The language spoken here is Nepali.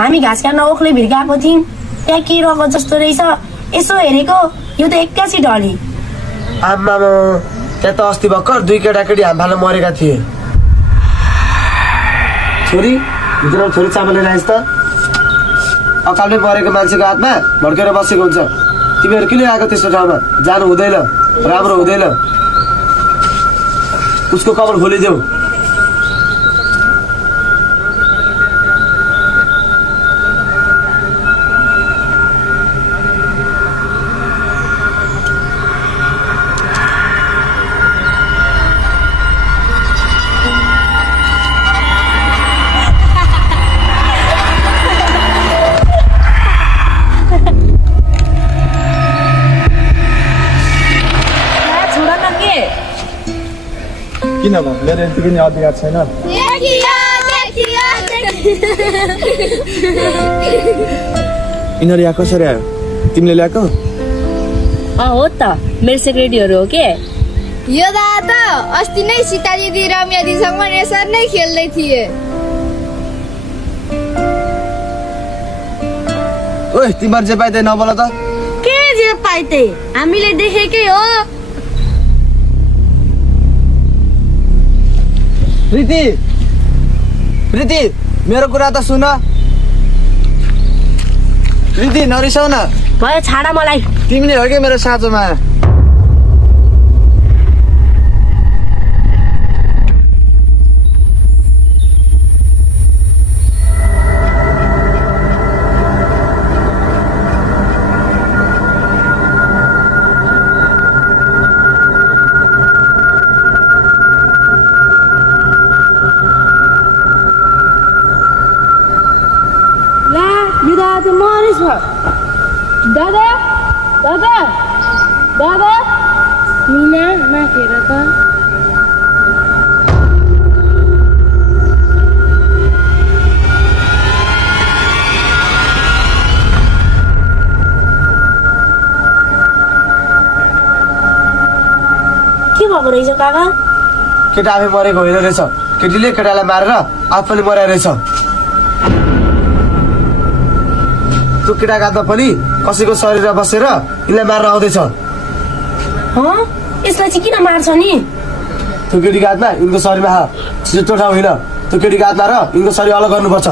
हामी घाँस काट्न ओखले भिर्काएको थियौँ, त्यहाँ के रहेको जस्तो रहेछ। यसो हेरेको यो त एक्कासी ढली। आम्मा त्यहाँ त अस्ति भर्खर 2 केटाकेटी हामफाल्न मरेका थिए। छोरी भित्र छोरी चामल लिएर आइस् त। अकालमै मरेको मान्छेको हातमा भड्केर बसेको हुन्छ। तिमीहरू किन आएको त्यस्तो ठाउँमा? जानु हुँदैन, राम्रो हुँदैन। उसको कपाल खोलिदेऊ। किन भयो? मेरो यति पनि अधिकार छैन? यिनीहरू यहाँ कसरी आयो? तिमीले ल्याएको? हो त, मेरो सेक्रेटरीहरू हो के। यो दादा त अस्ति नै सीता दिदी रम्या दिदीसँग यसरी नै खेल्दै थिए। ओइ तिमीहरू जे पाइदै नबोल त। के जे पाइते हामीले देखेकै हो। प्रीति प्रीति मेरो कुरा त सुन। प्रीति नरिसाउ न। भयो छाड मलाई। तिमीले हो कि मेरो साँचो माया। दादा दादा दादा मिना माथि हेर त। के भएको रहेछ काका? केटा आफै मरेको होइन रहेछ। केटीले केटालाई मारेर आफैले मर्या रहेछ। त्यो केटाको हातमा पनि कसैको शरीरमा बसेर यिनलाई मार्न आउँदैछ। यसलाई चाहिँ किन मार्छ नि? त्यो केटीको हातमा यिनको शरीरमा जुत्तो ठाउँ होइन, त्यो केटीको हातमा र यिनको शरीर अलग गर्नुपर्छ।